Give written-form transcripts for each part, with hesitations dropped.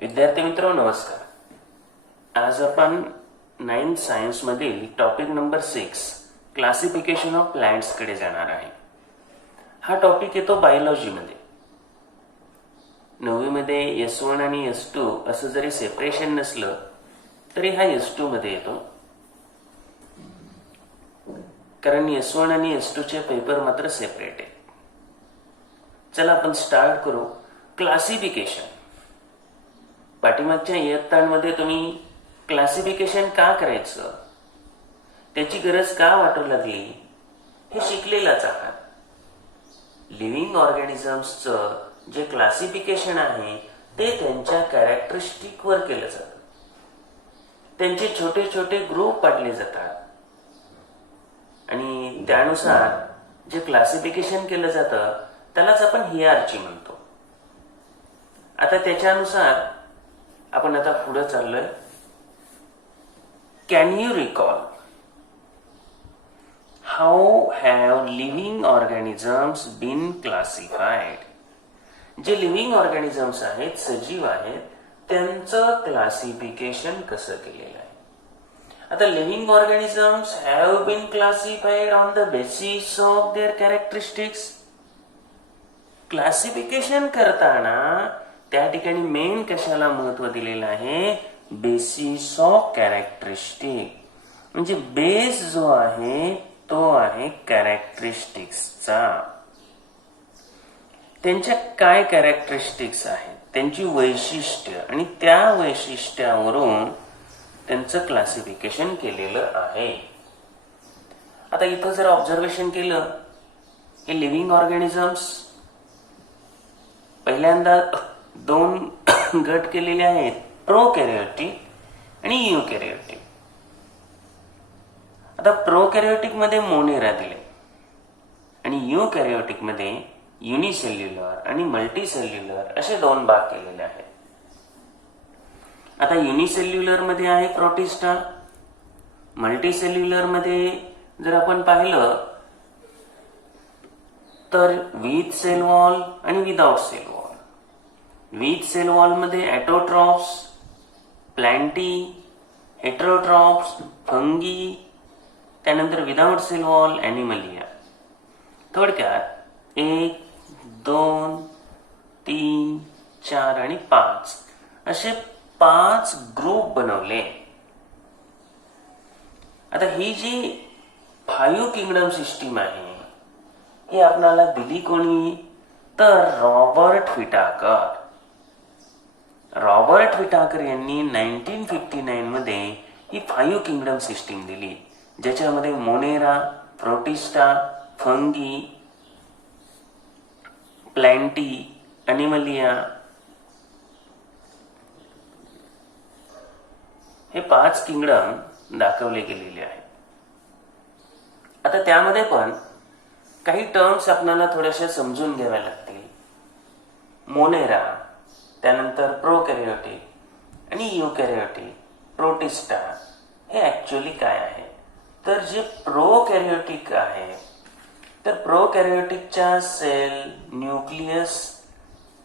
विद्यार्थी मित्र नमस्कार. आज आपण 9th सायन्स मधील topic number 6 classification of plants कडे जाणार आहे. हा टॉपिक येतो बायोलॉजी मध्ये. 9वी मध्ये S1 आणि S2 असं जरी सेपरेशन नसलं तरी हा S2 मध्ये येतो, कारण S1 आणि S2 चे पेपर मात्र सेपरेट आहे. चला आपण स्टार्ट करू. क्लासिफिकेशन. पाठीमागच्या इयत्तांमध्ये तुम्ही क्लासिफिकेशन का करायचं, त्याची गरज का वाटू लागली हे शिकलेलाच आहात. लिव्हिंग ऑर्गॅनिझम्सचं जे क्लासिफिकेशन आहे ते त्यांच्या कॅरेक्टरिस्टिकवर केलं जातं. त्यांचे छोटे छोटे ग्रुप पाडले जातात आणि त्यानुसार जे क्लासिफिकेशन केलं जातं त्यालाच आपण हियरार्ची म्हणतो. आता त्याच्यानुसार आपण आता पुढे चाललोय. Can you recall how have living organisms been classified? जे लिव्हिंग ऑर्गॅनिझम्स आहेत, सजीव आहेत, त्यांचं क्लासिफिकेशन कसं केलेलं आहे? आता living organisms have been classified on the basis of their characteristics. Classification करताना त्या ठिकाणी मेन कशाला महत्व दिलेलं आहे? Basis of characteristic. म्हणजे बेस जो आहे तो आहे कॅरेक्टरिस्टिक्सचा. त्यांच्या काय कॅरेक्टरिस्टिक्स आहेत, त्यांची वैशिष्ट्य, आणि त्या वैशिष्ट्यावरून त्यांचं क्लासिफिकेशन केलेलं आहे. आता इथं जर ऑब्झर्वेशन केलं की लिव्हिंग ऑर्गॅनिझम्स पहिल्यांदा दोन गट केलेले आहेत, प्रोकॅरियोटिक आणि युकॅरियोटिक. आता प्रोकॅरियोटिक मध्ये मोनेरा दिले आणि युकॅरियोटिक मध्ये युनिसेल्युलर आणि मल्टीसेल्युलर असे दोन भाग केलेले आहेत. आता युनिसेल्युलर मध्ये आहे प्रोटिस्टा. मल्टीसेल्युलर मध्ये जर आपण पाहिलं तर विथ सेल वॉल आणि without cell wall. With cell wall मध्ये ऑटोट्रॉफ्स, प्लॅन्टी, हेटेरोट्रॉफ्स, फंगी, त्यानंतर विदाउट सेल वॉल ॲनिमलिया. थोडक्यात 1, 2, 3, 4 आणि 5 असे 5 ग्रुप बनवले. आता ही जी 5 किंगडम सिस्टीम आहे ही आपणाला दिली कोणी? तर रॉबर्ट विटाकर. रॉबर्ट विटाकर यांनी 1959 मध्ये ही 5 किंगडम सिस्टीम दिली, ज्याच्यामध्ये मोनेरा, प्रोटिस्टा, फंगी, प्लॅन्टी, ॲनिमलिया हे 5 किंगडम दाखवले गेलेले आहेत. आता त्यामध्ये पण काही टर्म्स आपल्याला थोड्याशा समजून घ्याव्या लागतील. मोनेरा, त्यानंतर प्रोकॅरियोटिक आणि युकॅरियोटिक, प्रोटिस्टा हे ऍक्च्युअली काय आहे? तर जे प्रोकॅरियोटिक आहे तर प्रोकॅरियोटिकच्या cell nucleus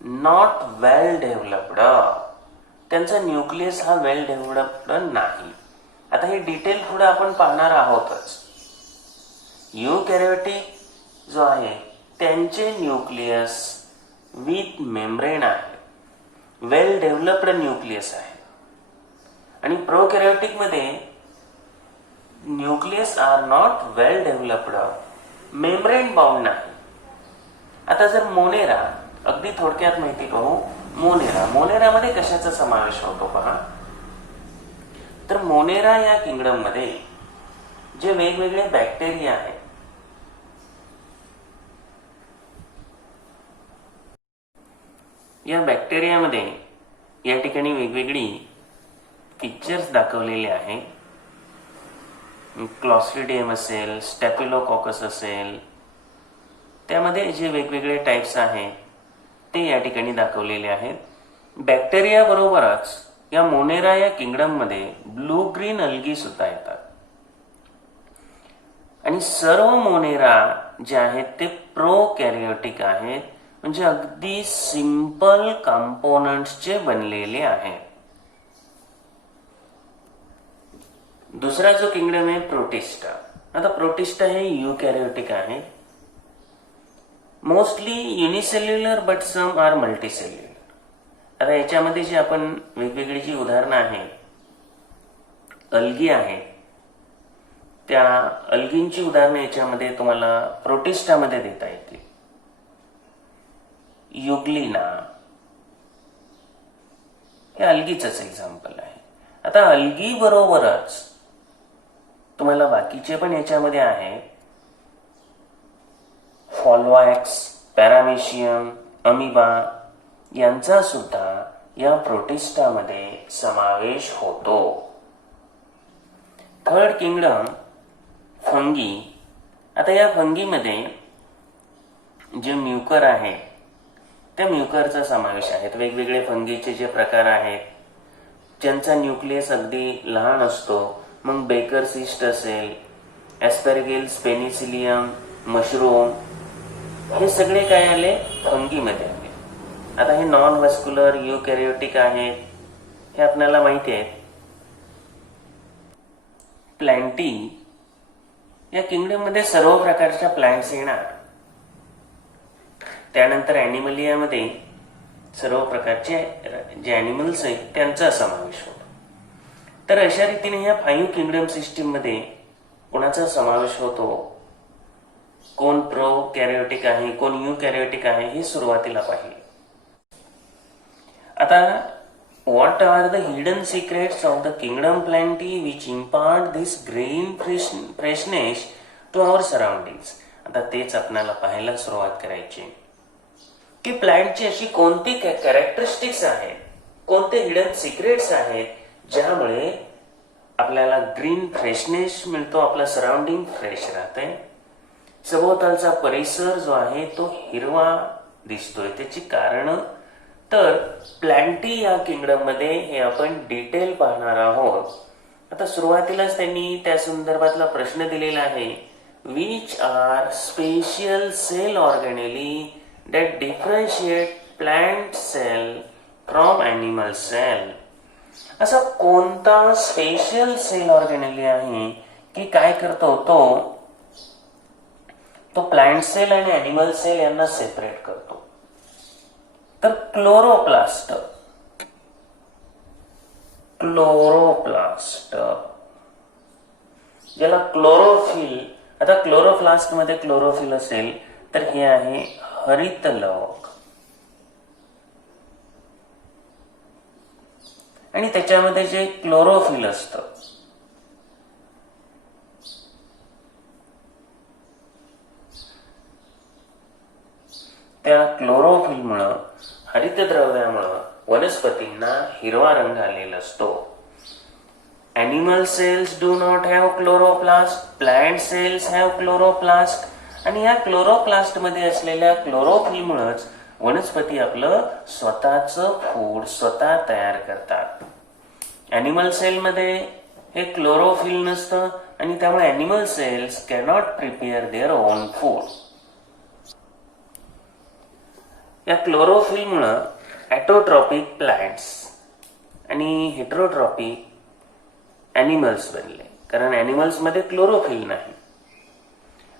not well developed. त्यांचा न्यूक्लियस हा वेल डेव्हलप्ड नाही. आता हे डिटेल पुढे आपण पाहणार आहोतच. युकॅरियोटिक जो आहे त्यांचे न्यूक्लियस विथ मेम्ब्रेन आहे, वेल डेव्हलप्ड न्यूक्लियस आहे. आणि प्रोकॅरियोटिक मध्ये nucleus are not well developed, membrane bound नाही. आता जर मोनेरा, अगदी थोडक्यात माहिती पाहू. मोनेरामध्ये कशाचा समावेश होतो पहा. तर मोनेरा या किंगडम मध्ये जे वेगवेगळे बॅक्टेरिया आहेत, या बॅक्टेरियामध्ये या ठिकाणी वेगवेगळी फीचर्स दाखवलेले आहे. क्लॉस्ट्रिडियम असेल, स्टॅफिलोकॉकस असेल, त्यामध्ये जे वेगवेगळे टाइप्स आहेत ते या ठिकाणी दाखवलेले आहेत. बॅक्टेरिया बरोबरच या मोनेरा या किंगडम मध्ये ब्लू ग्रीन अल्गी सुद्धा येतात. आणि सर्व मोनेरा जे आहेत ते प्रोकॅरियोटिक आहेत, म्हणजे अगदी सिंपल कंपोनंट्सचे बनलेले आहे. दुसरा जो किंगडम आहे प्रोटिस्टा. आता प्रोटिस्टा हे युकॅरियोटिक आहे, mostly unicellular but some are multicellular. आता याच्यामध्ये जी आपण वेगवेगळी जी उदाहरणं आहेत, अल्गी आहे, त्या अल्गींची उदाहरणं याच्यामध्ये तुम्हाला प्रोटिस्टामध्ये देता येतील. युग्लिना हे अल्गीच एक्झाम्पल आहे. आता अल्गी बरोबरच तुम्हाला बाकीचे पण याच्यामध्ये आहे, फॉलवॅक्स, पॅरामेशियम, अमिबा यांचा सुद्धा या प्रोटिस्टामध्ये समावेश होतो. Third kingdom fungi. आता या फंगीमध्ये जे म्युकर आहे त्या म्युकरचा समावेश आहे. वेगवेगळे फंगीचे जे प्रकार आहेत ज्यांचा न्यूक्लियस अगदी लहान असतो, मग बेकर सिस्ट असेल, ॲस्परगिल्स, पेनिसिलियम, मशरूम, हे सगळे काय आले फंगीमध्ये आले. आता हे नॉन व्हॅस्क्युलर युकॅरियोटिक आहेत, हे आपल्याला माहिती आहे. प्लॅन्टी या किंगडम मध्ये सर्व प्रकारच्या प्लांट्स येणार. त्यानंतर ॲनिमलियामध्ये सर्व प्रकारचे जे ॲनिमल्स आहेत त्यांचा समावेश होतो. तर अशा रीतीने या 5 किंगडम सिस्टीम मध्ये कोणाचा समावेश होतो, कोण प्रो कॅरियोटिक आहे, कोण यू कॅरियोटिक आहे, हे सुरुवातीला पाहिले. आता what are the hidden secrets of the kingdom plantae which impart this green freshness to our surroundings. आता तेच आपल्याला पाहायला सुरुवात करायची की प्लॅन्टची अशी कोणती कॅरेक्टरिस्टिक्स आहेत, कोणते हिडन सिक्रेट्स आहेत ज्यामुळे आपल्याला ग्रीन फ्रेशनेस मिळतो, आपला सराउंडिंग फ्रेश राहते, सभोवतालचा परिसर जो आहे तो हिरवा दिसतोय. त्याची कारण तर प्लॅन्टी या किंगडम मध्ये हे आपण डिटेल पाहणार आहोत. आता सुरुवातीलाच त्यांनी त्या संदर्भातला प्रश्न दिलेला आहे, which are special cell organelle that differentiate plant cell from animal cell. असा कोणता स्पेशल सेल ऑर्गॅनेली आहे की काय करतो तो प्लांट सेल आणि ॲनिमल सेल यांना सेपरेट करतो. तर क्लोरोप्लास्ट ज्याला क्लोरोफिल. आता क्लोरोप्लास्ट मध्ये क्लोरोफिल असेल तर हे आहे हरित लवक, आणि त्याच्यामध्ये जे क्लोरोफिल असतं त्या क्लोरोफिलमुळं, हरितद्रव्यामुळं वनस्पतींना हिरवा रंग आलेला असतो. Animal cells do not have chloroplast, plant cells have chloroplast. आणि या क्लोरोप्लास्ट मध्ये असलेल्या क्लोरोफिलमुळंच वनस्पती आपलं स्वतःचं फूड स्वतः तयार करतात. ॲनिमल सेलमध्ये हे क्लोरोफिल नसतं आणि त्यामुळे animal cells cannot prepare their own food. या क्लोरोफिलमुळं ॲटोट्रॉपिक प्लांट्स आणि हेटरोट्रॉपिक ॲनिमल्स बनले, कारण ॲनिमल्समध्ये क्लोरोफिल नाही.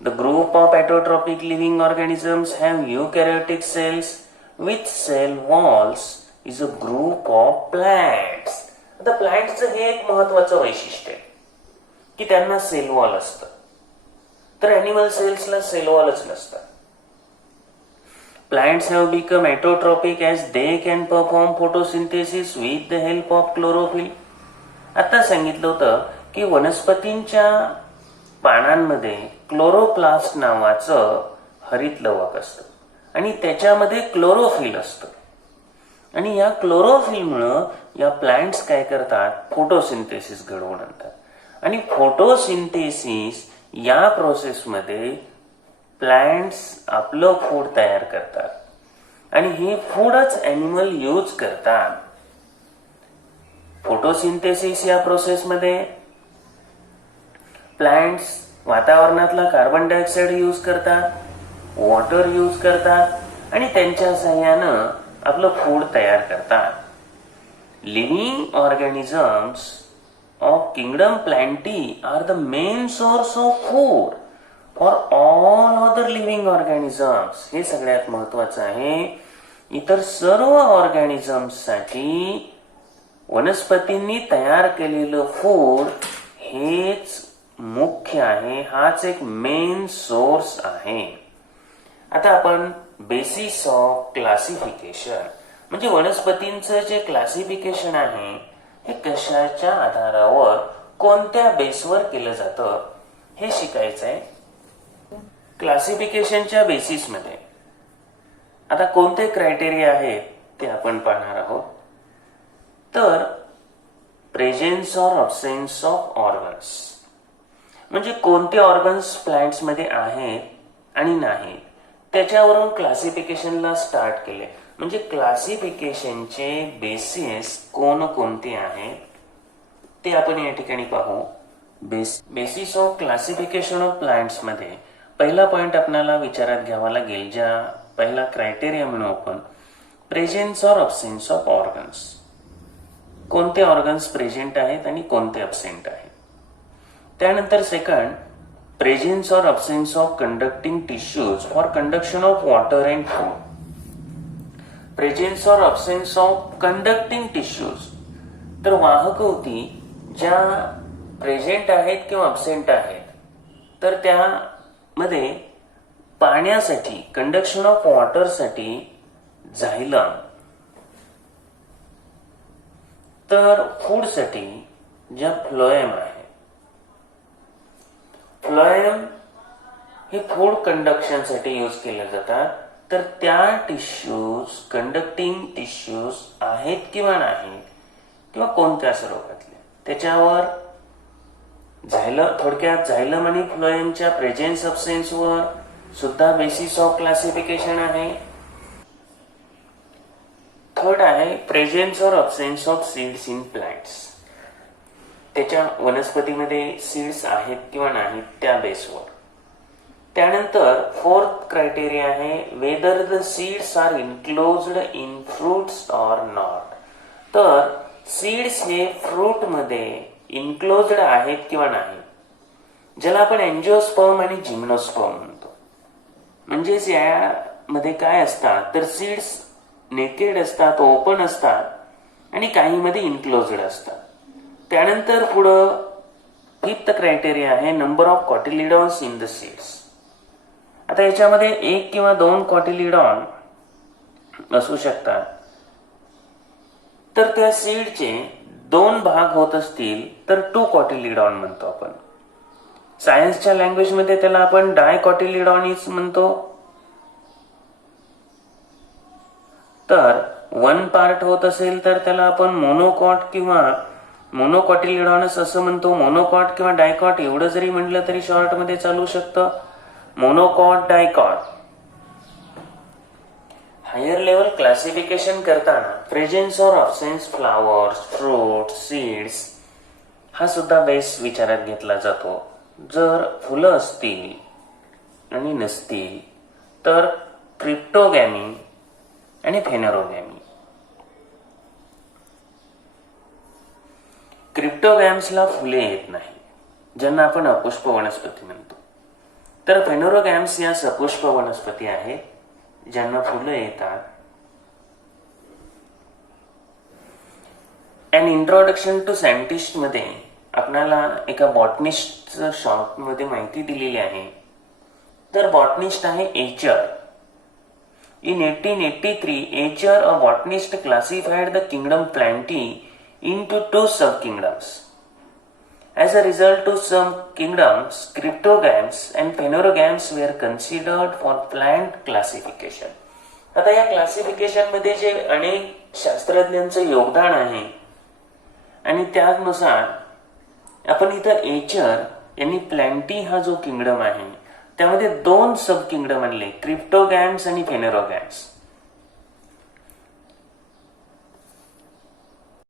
The group of autotrophic living organisms have eukaryotic cells with cell walls is a group of plants. आता प्लांट्सचं हे एक महत्वाचं वैशिष्ट्य आहे की त्यांना सेल वॉल असतं, तर ॲनिमल सेल्सला सेल वॉलच नसतं. Plants have become autotrophic as they can perform photosynthesis with the help of chlorophyll. आता सांगितलं होतं की वनस्पतींच्या पानांमध्ये क्लोरोप्लास्ट नावाचं हरित लवक असतं आणि त्याच्यामध्ये क्लोरोफिल असतं. आणि या क्लोरोफिलमुळं या प्लांट्स काय करतात, फोटोसिंथेसिस घडवून आणतात. आणि फोटोसिंथेसिस या प्रोसेसमध्ये प्लांट्स आपलं फूड तयार करतात आणि हे फूडच ॲनिमल यूज करतात. फोटोसिंथेसिस या प्रोसेसमध्ये प्लांट्स वातावरणातला कार्बन डायऑक्साईड यूज करतात, वॉटर यूज करतात आणि त्यांच्या सहाय्यानं आपलं फूड तयार करतात. Living organisms of kingdom plantae are the main source of food for all other living organisms. हे सगळ्यात महत्वाचं आहे. इतर सर्व ऑर्गॅनिझम्ससाठी वनस्पतींनी तयार केलेलं फूड हेच मुख्य आहे, हाच एक मेन सोर्स आहे. आता आपण बेसिस ऑफ क्लासिफिकेशन म्हणजे वनस्पतींचं जे क्लासिफिकेशन आहे हे कशाच्या आधारावर, कोणत्या बेसवर केलं जातं हे शिकायचं आहे. क्लासिफिकेशनच्या बेसिसमध्ये आता कोणते क्रायटेरिया आहेत ते आपण पाहणार आहोत. तर presence or absence of organs म्हणजे कोणते ऑर्गन्स प्लांट्समध्ये आहेत आणि नाहीत त्याच्यावरून क्लासिफिकेशनला स्टार्ट केले. म्हणजे क्लासिफिकेशनचे बेसिस कोणकोणते आहेत ते आपण या ठिकाणी पाहू. Basis of classification of plants मध्ये पहिला पॉइंट आपल्याला विचारात घ्यावा लागेल, ज्या पहिला क्रायटेरिया म्हणू आपण presence or absence of organs. कोणते ऑर्गन्स प्रेझेंट आहेत आणि कोणते अब्सेंट आहेत. त्यानंतर second presence or absence of conducting tissues for conduction of water and food. Presence or absence of conducting tissues तर वाहकऊती ज्या प्रेझेंट आहेत किंवा अब्सेंट आहेत तर त्यामध्ये पाण्यासाठी कंडक्शन ऑफ वॉटरसाठी झायलम, तर फूडसाठी ज्या फ्लोएम आहे. फ्लोएम हे फूड कंडक्शनसाठी यूज केले जातात. तर त्या टिश्यूज कंडक्टिंग टिश्यूज आहेत किंवा नाहीत किंवा कोणत्या स्वरूपातले त्याच्यावर थोडक्यात झायलम आणि फ्लोएमच्या प्रेझेन्स अब्सेन्सवर सुद्धा बेसिस ऑफ क्लासिफिकेशन आहे. थर्ड आहे presence or absence of seeds in plants. त्याच्या वनस्पतीमध्ये सीड्स आहेत किंवा नाहीत त्या बेसवर. त्यानंतर फोर्थ क्रायटेरिया आहे whether the seeds are enclosed in fruits or not. तर सीड्स हे फ्रूट मध्ये इन्क्लोज्ड आहेत किंवा नाही, ज्याला आपण एंजिओस्पर्म आणि जिम्नोस्पर्म म्हणतो. म्हणजेच यामध्ये काय असतात तर सीड्स नेकेड असतात, ओपन असतात आणि काही मध्ये इन्क्लोज्ड असतात. त्यानंतर पुढं फिफ्थ क्रायटेरिया आहे number of cotyledons in the seeds. आता याच्यामध्ये एक किंवा दोन कॉटिलिडॉन असू शकतात. तर त्या सीडचे दोन भाग होत असतील तर टू कॉटिलिडॉन म्हणतो आपण. सायन्सच्या लँग्वेजमध्ये त्याला आपण डायकॉटिलिडॉनिस म्हणतो. तर वन पार्ट होत असेल तर त्याला आपण मोनोकॉट किंवा मोनोकॉटिलिडॉनस असं म्हणतो. मोनोकॉट किंवा डायकॉट एवढं जरी म्हटलं तरी शॉर्ट मध्ये चालू शकतं. Monocot, dicot. Higher level classification करताना presence or absence flowers, fruit, seeds हा सुद्धा बेस विचारात घेतला जातो. जर फुलं असतील आणि नसतील तर क्रिप्टोगॅमी आणि फेनेरोगॅमी. क्रिप्टोगॅम्सला फुले येत नाही, ज्यांना आपण अपुष्प वनस्पती म्हणतो. तर फेनेरोगॅम्स या सपुष्प वनस्पती आहेत ज्यांना फुलं येतात. अँड इंट्रोडक्शन टू सायंटिस्ट मध्ये आपल्याला एका बॉटनिस्ट शॉर्ट मध्ये माहिती दिलेली आहे. तर बॉटनिस्ट आहे एचर. In 1883, Acher, a botanist, classified the kingdom Plantae into two subkingdoms. As a result, two subkingdoms, cryptogams and phanerogams, were considered for plant classification. आता या क्लासिफिकेशन मध्ये जे अनेक शास्त्रज्ञांचं योगदान आहे आणि त्यानुसार आपण इथं एचर यांनी प्लॅन्टी हा जो किंगडम आहे त्यामध्ये दोन सब किंगडम आणले, क्रिप्टोगॅम्स आणि फेनेरोगॅम्स.